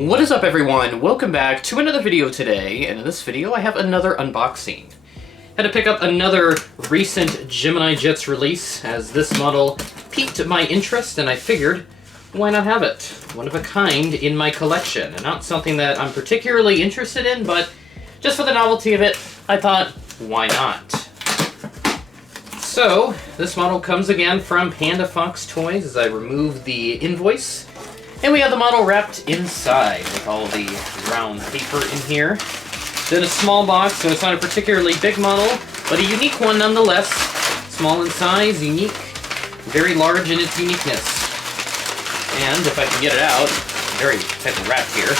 What is up, everyone? Welcome back to another video today, and in this video I have another unboxing. Had to pick up another recent Gemini Jets release, as this model piqued my interest, and I figured, why not have it? One of a kind in my collection, and not something that I'm particularly interested in, but just for the novelty of it, I thought, why not? So, this model comes again from Panda Fox Toys as I remove the invoice. And we have the model wrapped inside with all the brown paper in here. It's in a small box, so it's not a particularly big model, but a unique one nonetheless. Small in size, unique, very large in its uniqueness. And if I can get it out, very tightly wrapped here.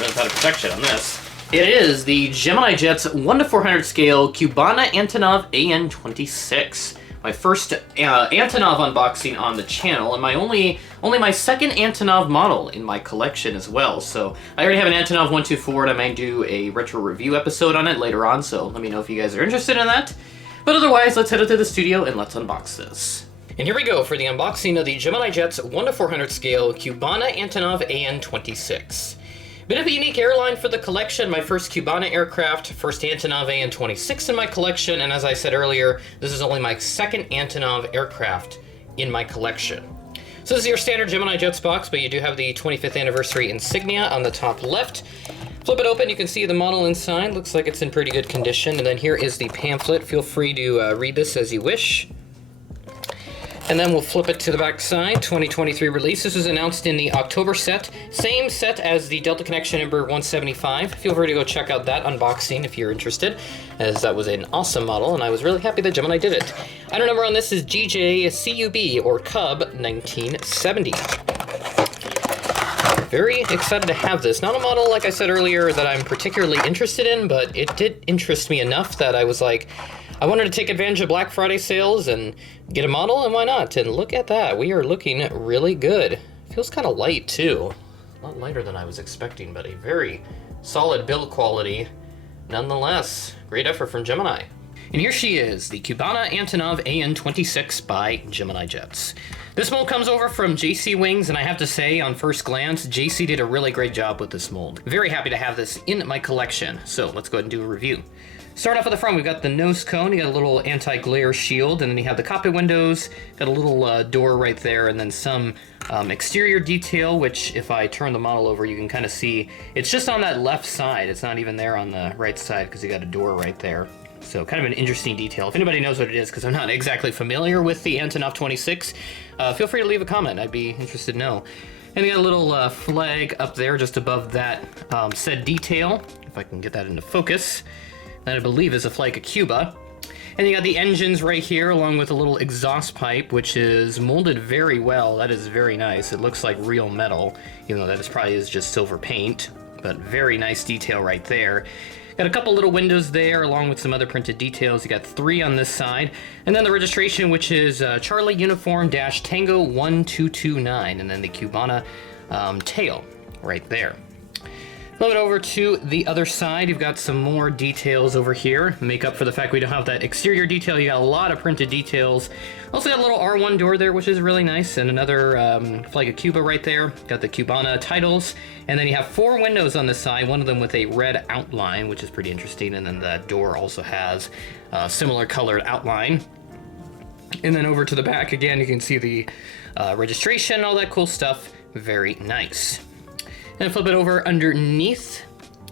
Really thought of protection on this. It is the Gemini Jets 1:400 scale Cubana Antonov AN-26. My first Antonov unboxing on the channel, and only my second Antonov model in my collection as well. So I already have an Antonov 124, and I might do a retro review episode on it later on, so let me know if you guys are interested in that. But otherwise, let's head up to the studio and let's unbox this. And here we go for the unboxing of the Gemini Jets 1:400 scale Cubana Antonov AN-26. Bit of a unique airline for the collection, my first Cubana aircraft, first Antonov AN-26 in my collection, and as I said earlier, this is only my second Antonov aircraft in my collection. So this is your standard Gemini Jets box, but you do have the 25th anniversary insignia on the top left. Flip it open, you can see the model inside, looks like it's in pretty good condition, and then here is the pamphlet. Feel free to read this as you wish. And then we'll flip it to the back side, 2023 release. This was announced in the October set. Same set as the Delta Connection Ember 175. Feel free to go check out that unboxing if you're interested, as that was an awesome model, and I was really happy that Gemini did it. Item number on this is GJCUB, or Cub 1970. Very excited to have this. Not a model, like I said earlier, that I'm particularly interested in, but it did interest me enough that I was like, I wanted to take advantage of Black Friday sales and get a model, and why not? And look at that, we are looking really good. Feels kind of light too. A lot lighter than I was expecting, but a very solid build quality nonetheless. Great effort from Gemini. And here she is, the Cubana Antonov AN-26 by Gemini Jets. This mold comes over from JC Wings, and I have to say, on first glance, JC did a really great job with this mold. Very happy to have this in my collection, so let's go ahead and do a review. Start off at the front, we've got the nose cone, you got a little anti-glare shield, and then you have the cockpit windows, got a little door right there, and then some exterior detail, which if I turn the model over, you can kind of see, it's just on that left side, it's not even there on the right side, because you got a door right there. So kind of an interesting detail. If anybody knows what it is, because I'm not exactly familiar with the Antonov 26, feel free to leave a comment, I'd be interested to know. And you got a little flag up there just above that said detail, if I can get that into focus. That I believe is a flag of Cuba. And you got the engines right here, along with a little exhaust pipe, which is molded very well. That is very nice. It looks like real metal, even though that probably is just silver paint, but very nice detail right there. Got a couple little windows there, along with some other printed details. You got 3 on this side. And then the registration, which is Charlie Uniform Tango 1229, and then the Cubana tail right there. Flip it over to the other side, you've got some more details over here. Make up for the fact we don't have that exterior detail, you got a lot of printed details. Also got a little R1 door there, which is really nice, and another flag of Cuba right there. Got the Cubana titles, and then you have 4 windows on this side, one of them with a red outline, which is pretty interesting, and then the door also has a similar colored outline. And then over to the back, again, you can see the registration, all that cool stuff. Very nice. And flip it over underneath.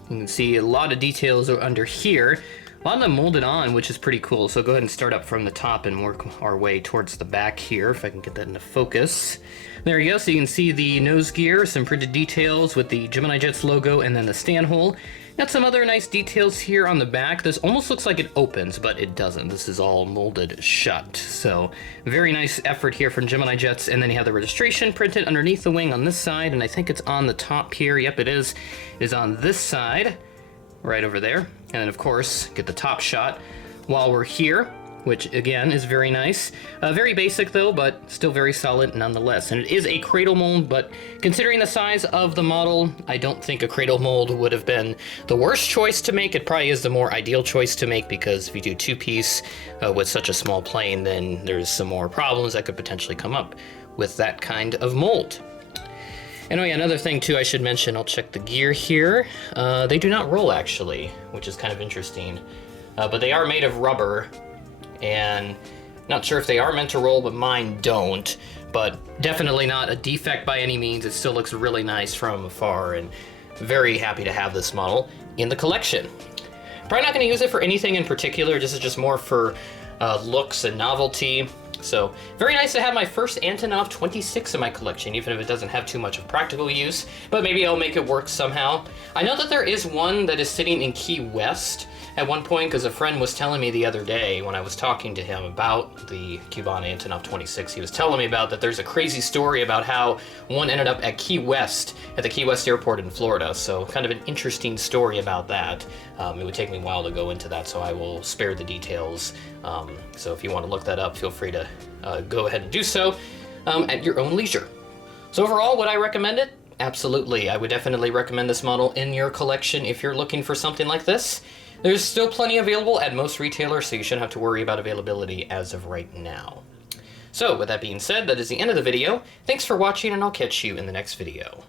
You can see a lot of details under here. A lot of them molded on, which is pretty cool. So go ahead and start up from the top and work our way towards the back here, if I can get that into focus. There you go, so you can see the nose gear, some printed details with the Gemini Jets logo, and then the stand hole. Got some other nice details here on the back. This almost looks like it opens, but it doesn't. This is all molded shut. So very nice effort here from Gemini Jets. And then you have the registration printed underneath the wing on this side, and I think it's on the top here. Yep, it is. It is on this side, right over there. And then, of course, get the top shot while we're here, which again is very nice. Very basic though, but still very solid nonetheless. And it is a cradle mold, but considering the size of the model, I don't think a cradle mold would have been the worst choice to make. It probably is the more ideal choice to make, because if you do 2-piece with such a small plane, then there's some more problems that could potentially come up with that kind of mold. Anyway, another thing too I should mention, I'll check the gear here. They do not roll actually, which is kind of interesting. But they are made of rubber, and not sure if they are meant to roll, but mine don't. But definitely not a defect by any means. It still looks really nice from afar, and very happy to have this model in the collection. Probably not going to use it for anything in particular. This is just more for looks and novelty. So very nice to have my first Antonov 26 in my collection, even if it doesn't have too much of practical use, but maybe I'll make it work somehow. I know that there is one that is sitting in Key West at one point, because a friend was telling me the other day when I was talking to him about the Cubana Antonov 26, he was telling me about that there's a crazy story about how one ended up at Key West, at the Key West airport in Florida, so kind of an interesting story about that. It would take me a while to go into that, so I will spare the details. So if you want to look that up, feel free to go ahead and do so at your own leisure. So overall, would I recommend it? Absolutely. I would definitely recommend this model in your collection if you're looking for something like this. There's still plenty available at most retailers, so you shouldn't have to worry about availability as of right now. So with that being said, that is the end of the video. Thanks for watching, and I'll catch you in the next video.